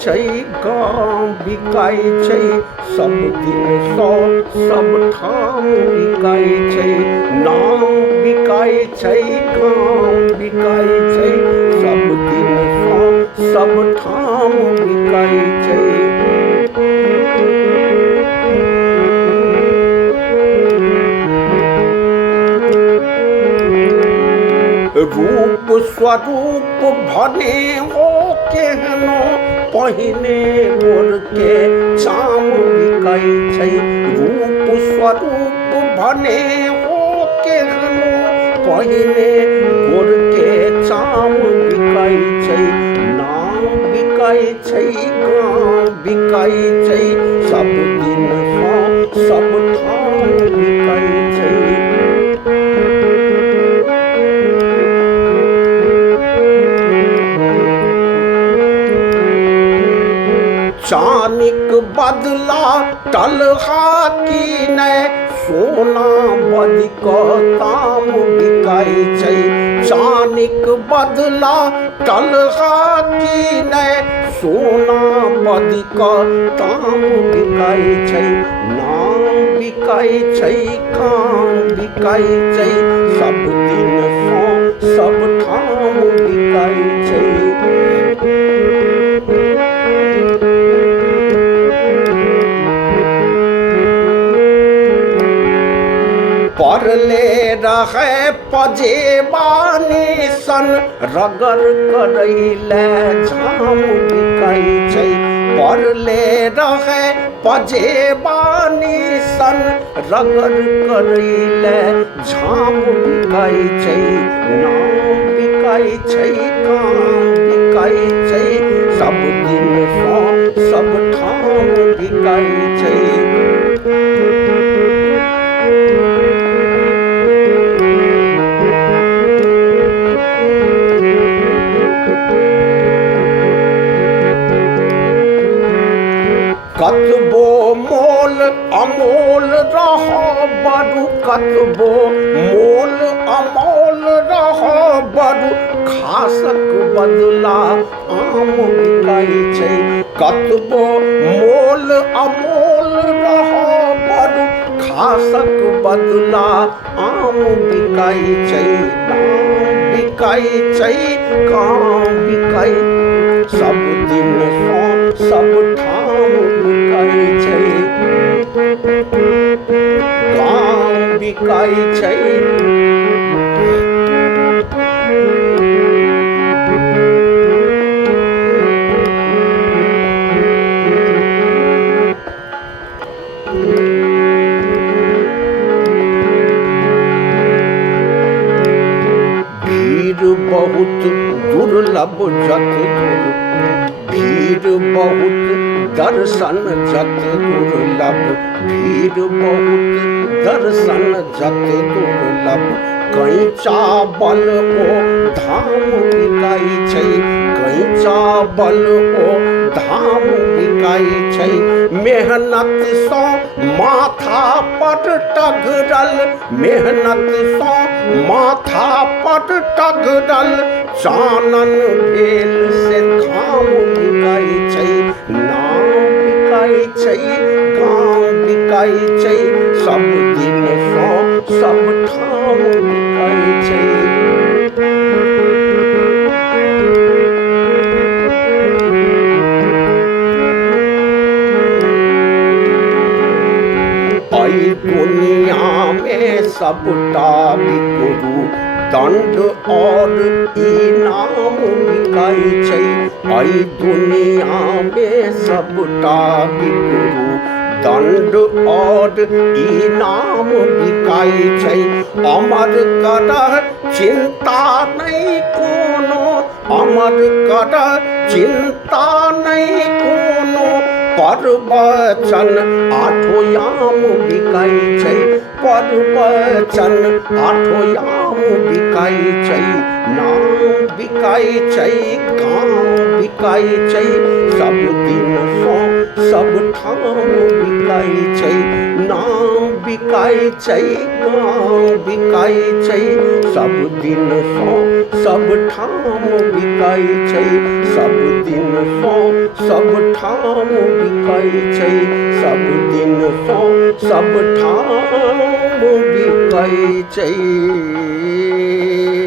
छै गाँव बिकाय छै सब दिन सौ सब ठाम बिकाय छै नाम बिकाय छै गाँव बिकाय छै सब दिन सौ सब ठाम बिकाय छै रूप स्वरूप भने हो केहनो पहिने गोर के चाम बिकाय छै रूप स्वरूप भने हो केहनो पहिने गोर के चाम बिकाय छै नाम बिकाय छै गाँव बिकाय छै सब दिन सब ठाम बिकाय छै चानिक बदला टलहा कीने सोना बदिक ताम बिकाय छै चानिक बदला टलहा कीने सोना बदिक ताम बिकाय छै नाम बिकाय छै काम बिकाय छै सब दिन सब ठाम बिकाय छै परले रहे पजेबानी सन रगर करैले झाम बिकाय छै परले रहे पजेबानी सन रगर करैले झाम बिकाय छै नाम बिकाय छै काम बिकाय छै सब दिन सब ठाम बिकाय छै कतबो मोल अमोल रह बड़ू कतबो मोल अमोल रह बड़ू खासक बदला आम बिकाय छै कतबो मोल अमोल रह बड़ू खासक बदला आम बिकाय छै नाम बिकाय छै काम बिकाय सब दिन सब ठाम बिकाय छै काम बिकाय छै भीड़ बहुत दुर्लभ जत भीड़ बहुत दर्शन जत दुर्लभ भीड़ बहुत दर्शन जत दुर्लभ कैचा बल ओ धाम बिकाय छै कैचा बल ओ धाम बिकाय छै मेहनत सँ माथा पर टघरल मेहनत सँ माथा पर टघरल चानन भेल से खाम बिकाय छै नाम बिकाय छै गाँव बिकाय छै सब दिन सब ठाम बिकाय छै आई दुनिया में सबटा बिकरू दंड और इनाम बिकाय छै आई दुनिया में सबटा बिकरू दंड और इनाम बिकाय छै अमर करह चिंता नहीं कोनो अमर करह चिंता नहीं कोनो परवचन आठो याम बिकाय छै परवचन आठो याम बिकाय छै नाम बिकाय छै गाँव बिकाय छै सब दिन सब ठाम बिकाय छै नाम बिकाइ छै गाँव बिकाइ छै सब दिन सो सब ठाम बिकाइ छै सब दिन सो सब ठाम बिकाइ छै सब दिन सो सब ठाम बिकाइ छै।